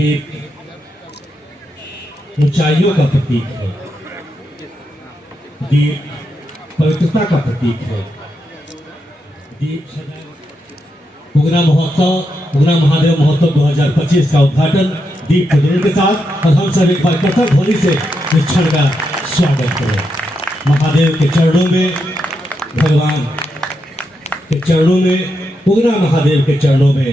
दीप ऊंचाइयों का प्रतीक है, दीप पवित्रता का प्रतीक है। दीप उगना महोत्सव, उगना महादेव महोत्सव 2025 का उद्घाटन दीप प्रज्वलन के साथ, और हम सब एक बार कथक ध्वनि से इस क्षण का स्वागत करें। महादेव के चरणों में, भगवान के चरणों में, उगना महादेव के चरणों में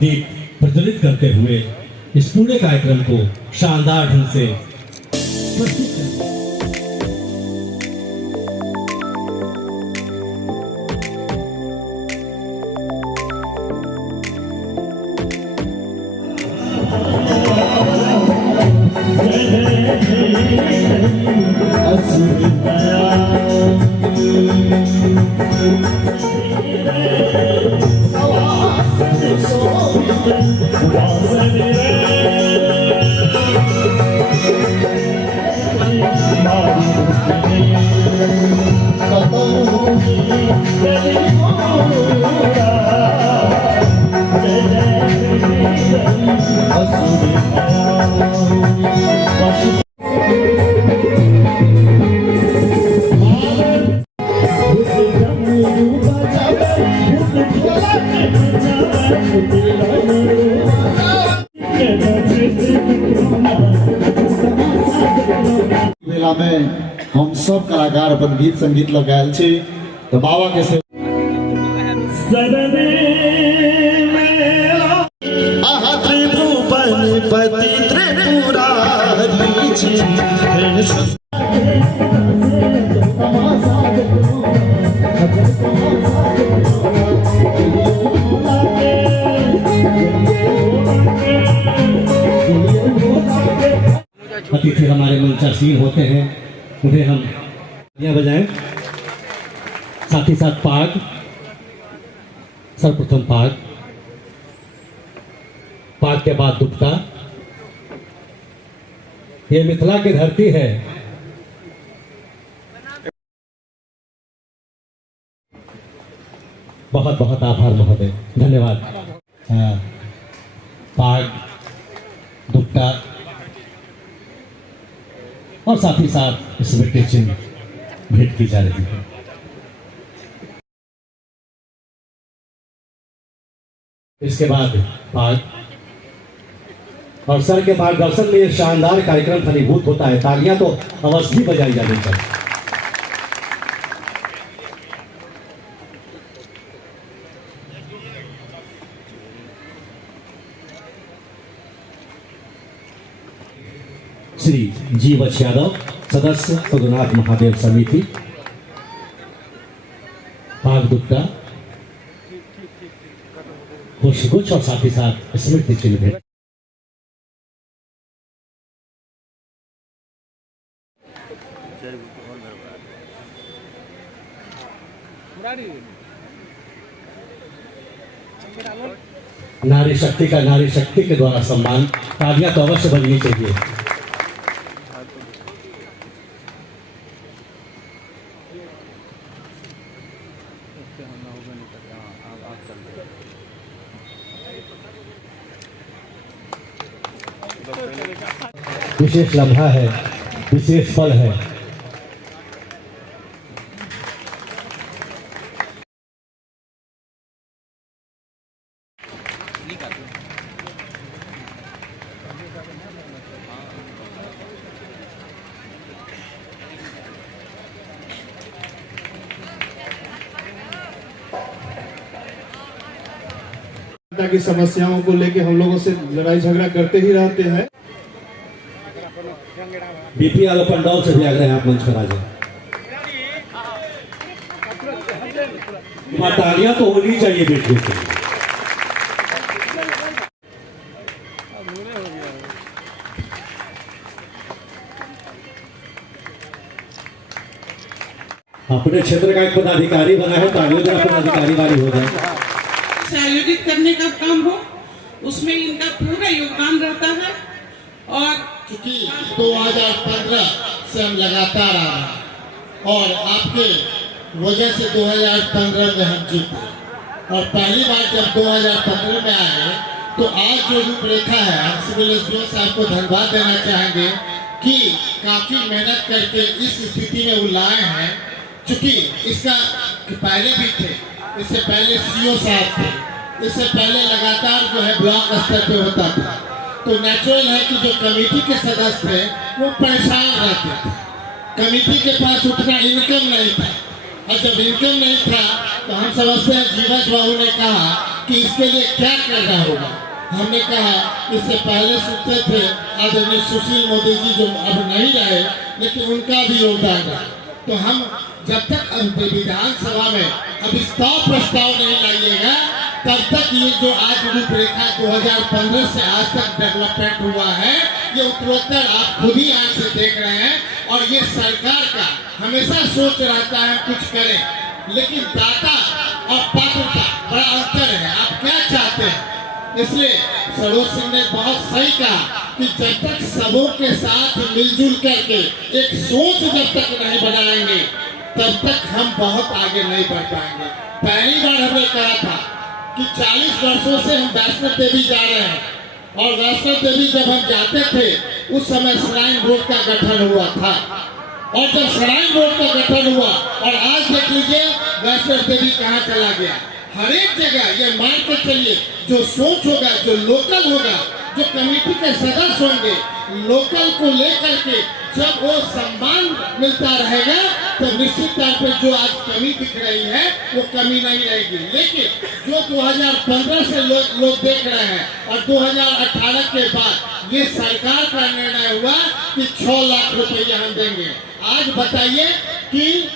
दीप प्रज्वलित करते हुए इस पूरे कार्यक्रम को शानदार ढंग से प्रस्तुत करें। मेला में हम सब कलाकार अपन गीत संगीत लगायल छी, तो बाबा के से अतिथि हमारे मंचासीन होते हैं, उन्हें हम यह बजाएं। साथ ही साथ पाग, सर्वप्रथम पाग, पाग के बाद दुपटा। ये मिथिला की धरती है। बहुत बहुत आभार महोदय, धन्यवाद। पाग, दुपटा और साथ ही साथ स्मृति चिन्ह भेंट की जा रही है। इसके बाद पाग और सर के मार्गदर्शन में यह शानदार कार्यक्रम फलीभूत होता है। तालियां तो अवश्य ही बजाई जानी चाहिए। श्री जीवछ यादव, सदस्य पद्मनाथ महादेव समिति, पाग दुपटा, पुष्पगुच्छ और साथ ही साथ स्मृति चिन्ह भेंट। नारी शक्ति का नारी शक्ति के द्वारा सम्मान। तालियां तो अवश्य बजनी चाहिए। विशेष लम्हा है, विशेष पल है। की समस्याओं को लेके हम लोगों से लड़ाई झगड़ा करते ही रहते हैं। बीपीआर पंडाल से भी आग्रह आप मंच पर आ जाए। तालियां तो होनी चाहिए बेटियों के लिए। अपने क्षेत्र का एक पदाधिकारी बना है, तो आयोजन पदाधिकारी वाली हो जाए। आयोजित करने का काम हो, उसमें इनका पूरा योगदान रहता है। और क्योंकि 2015 से हम लगातार आ रहे हैं और आपके वजह से 2015 में हम जीते, और पहली बार जब 2015 में आए तो आज जो रूपरेखा है, हम सिविल एसडीओ साहब को धन्यवाद देना चाहेंगे कि काफी मेहनत करके इस स्थिति में वो लाए हैं। चूंकि इसका पहले भी थे, इससे पहले सीओ साहब थे, इससे पहले लगातार जो है ब्लॉक स्तर पे होता था, तो नेचुरल है कि जो कमेटी के सदस्य थे वो परेशान रहते थे। कमेटी के पास उतना इनकम नहीं था, और जब इनकम नहीं था तो हम समझते हैं जीवज बाबू ने कहा कि इसके लिए क्या करना होगा। हमने कहा इससे पहले सुनते थे आदरणीय सुशील मोदी जी जो अब नहीं रहे, लेकिन उनका भी योगदान रहा। तो हम जब तक विधानसभा में अब प्रस्ताव नहीं लाइएगा, तब तक ये जो आज रूपरेखा 2015 से आज तक डेवलपमेंट हुआ है, ये उत्तरोत्तर आप खुद ही आंख से देख रहे हैं। और ये सरकार का हमेशा सोच रहता है कुछ करें, लेकिन दाता और पात्रता बड़ा अंतर है। आप क्या चाहते हैं? इसलिए सरोज सिंह ने बहुत सही कहा कि जब तक सबों के साथ मिलजुल करके एक सोच जब तक नहीं बनाएंगे, तब तक हम बहुत आगे नहीं बढ़ पाएंगे। पहली बार हमने कहा था कि 40 वर्षों से हम वैष्णो देवी जा रहे हैं, और वैष्णो देवी जब हम जाते थे उस समय श्राइन बोर्ड का गठन हुआ था, और जब श्राइन बोर्ड का गठन हुआ और आज देख लीजिए वैष्णो देवी कहाँ चला गया। हर एक जगह ये मान के चलिए, जो सोच होगा, जो लोकल होगा, जो कमेटी के सदस्य होंगे, लोकल को लेकर के जब वो सम्मान मिलता रहेगा तो निश्चित तौर पर जो आज कमी दिख रही है वो कमी नहीं रहेगी। लेकिन जो 2015 से लोग देख रहे हैं और 2018 के बाद ये सरकार का निर्णय हुआ कि 6 लाख रुपए हम देंगे। आज बताइए कि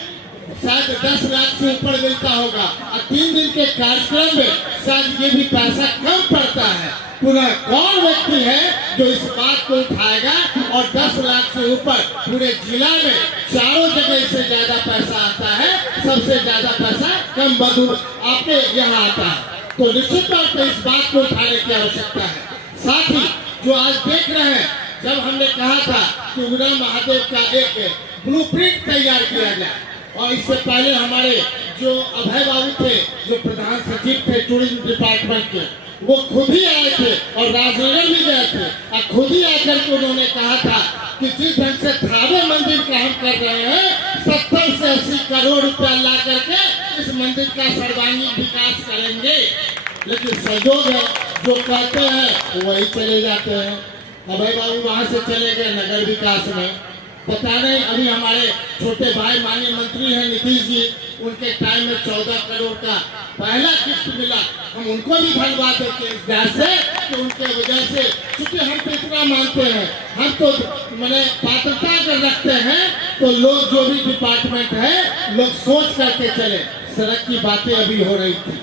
शायद 10 लाख से ऊपर मिलता होगा, और 3 दिन के कार्यक्रम में शायद ये भी पैसा कम पड़ता है। पुनः कौन व्यक्ति है जो इस बात को उठाएगा और 10 लाख से ऊपर पूरे जिला में चारों जगह से ज्यादा पैसा आता है, सबसे ज्यादा पैसा कम मधु आपके यहाँ आता है। तो निश्चित तौर पर इस बात को उठाने की आवश्यकता है। साथ ही जो आज देख रहे हैं, जब हमने कहा था कि उगना महादेव का एक ब्लूप्रिंट तैयार किया जाए, और इससे पहले हमारे जो अभय बाबू थे, जो प्रधान सचिव थे टूरिज्म डिपार्टमेंट के, वो खुद ही आए थे और राजनगर भी गए थे, और खुद ही आकर के उन्होंने कहा था कि जिस ढंग से थावे मंदिर का हम कर रहे हैं, 70 से 80 करोड़ रुपया ला करके इस मंदिर का सर्वांगीण विकास करेंगे। लेकिन संयोग है, जो कहते हैं वही चले जाते हैं। अभय बाबू वहां से चले गए नगर विकास में। पता नहीं, अभी हमारे छोटे भाई माननीय मंत्री हैं नीतीश जी, उनके टाइम में 14 करोड़ का पहला किस्त मिला। हम उनको भी धन्यवाद देते हैं इस वजह से कि उनके वजह से, क्योंकि हम तो इतना मानते हैं, हम तो मैंने पात्रता कर रखते हैं, तो लोग जो भी डिपार्टमेंट है लोग सोच करके चले। सड़क की बातें अभी हो रही थी,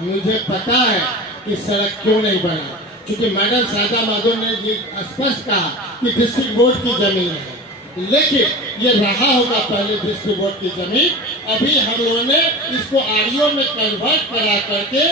मुझे पता है कि सड़क क्यों नहीं बना, क्योंकि मैडम शारदा माधव ने जी स्पष्ट कहा कि डिस्ट्रिक्ट बोर्ड की जमीन है, लेकिन ये रहा होगा पहले डिस्ट्रिक्ट बोर्ड की जमीन। अभी हम लोगों ने इसको आरईओ में कन्वर्ट करा करके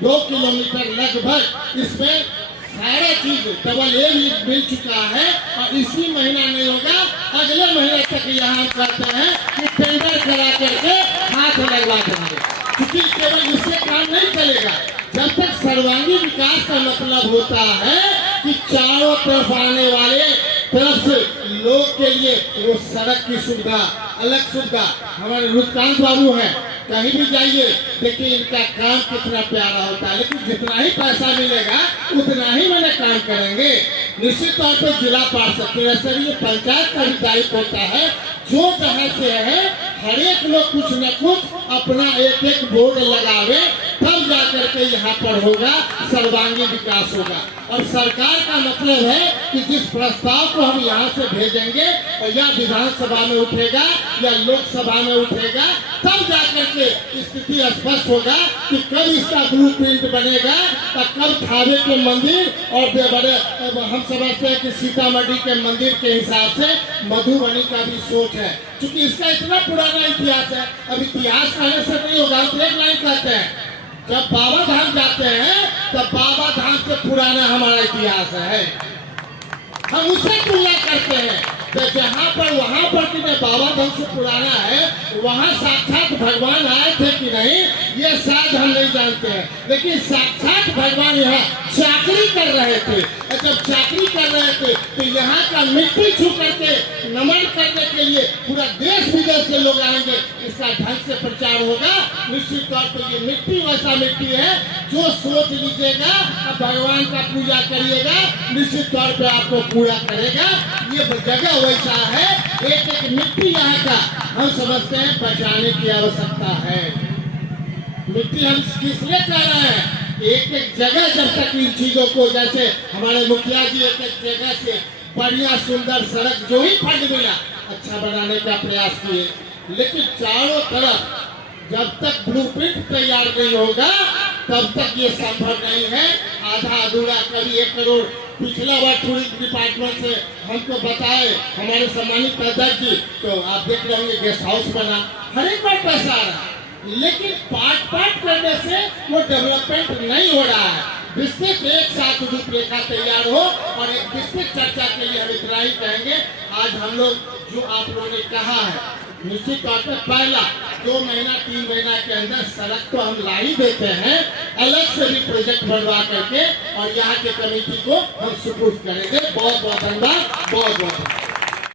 2 किलोमीटर लगभग इसमें सारा चीज डबल ए भी मिल चुका है, और इसी महीना नहीं होगा अगले महीने तक यहाँ कहते हैं कि टेंडर करा करके हाथ लगवा देंगे। क्योंकि केवल इससे काम नहीं चलेगा, जब तक सर्वांगीण विकास का मतलब होता है कि चारों तरफ आने वाले तरफ से लोग के लिए वो सड़क की सुविधा, अलग सुविधा। हमारे रुद्रकांत बाबू हैं, कहीं भी जाइए देखिए इनका काम कितना प्यारा होता है, लेकिन जितना ही पैसा मिलेगा उतना ही मैंने काम करेंगे। निश्चित तौर पर जिला पार्षद त्रिस्तरीय पंचायत का भी दायित्व होता है, जो जहाँ से है हर एक लोग कुछ न कुछ अपना एक बोर्ड लगावे, तब जाकर के यहाँ पर होगा सर्वांगीण विकास होगा। और सरकार का मतलब है कि जिस प्रस्ताव को हम यहाँ से भेजेंगे और या विधानसभा में उठेगा या लोकसभा में उठेगा, तब जाकर के स्थिति स्पष्ट होगा कि कब इसका ब्लूप्रिंट बनेगा और कब थावे के मंदिर और बड़े हम समझते हैं कि सीतामढ़ी के मंदिर के हिसाब से मधुबनी का भी सोच है, क्योंकि इसका इतना पुराना इतिहास है। अब इतिहास कहने से नहीं होगा, हम एक लाइन कहते हैं, जब बाबा धाम जाते हैं तब बाबा धाम से पुराना हमारा इतिहास है, हम उससे तुलना करते हैं। तो जहाँ पर वहाँ पर कि बाबा धाम से पुराना है, वहाँ साक्षात भगवान आए थे कि नहीं ये शायद हम नहीं जानते हैं, लेकिन साक्षात भगवान यहाँ चाकरी कर रहे थे, और जब चाकरी कर रहे थे तो यहाँ का मिट्टी छू करके नमन करने के लिए पूरा देश विदेश से लोग आएंगे, इसका ढंग से प्रचार होगा। निश्चित तौर पर ये मिट्टी वैसा मिट्टी है, जो सोच लीजिएगा और भगवान का पूजा करिएगा, निश्चित तौर पर आपको पूरा करेगा। ये जगह वैसा है, एक एक मिट्टी यहाँ का हम समझते हैं बचाने की आवश्यकता है। मिट्टी हम किसलिए कह रहे हैं? एक एक जगह जब तक इन चीजों को, जैसे हमारे मुखिया जी एक एक जगह से बढ़िया सुंदर सड़क जो ही फंड मिला अच्छा बनाने का प्रयास किए, लेकिन चारों तरफ जब तक ब्लूप्रिंट तैयार नहीं होगा तब तक ये संभव नहीं है। आधा अधूरा कभी 1 करोड़ पिछला बार टूरिज्म डिपार्टमेंट से हमको बताए हमारे सम्मानित अध्यक्ष जी, तो आप देख रहे होंगे गेस्ट हाउस बना, हर एक बार पैसा आ रहा है, लेकिन पार्ट करने से वो डेवलपमेंट नहीं हो रहा है। विस्तृत एक साथ रूपरेखा तैयार हो, और एक विस्तृत चर्चा के लिए हम इतना ही कहेंगे। आज हम लोग जो आप लोगों ने कहा है, निश्चित तौर पर पहला 2 महीना 3 महीना के अंदर सड़क तो हम ला ही देते हैं, अलग से भी प्रोजेक्ट बनवा करके और यहाँ के कमेटी को हम सुपुर्द करेंगे। बहुत बहुत धन्यवाद, बहुत बहुत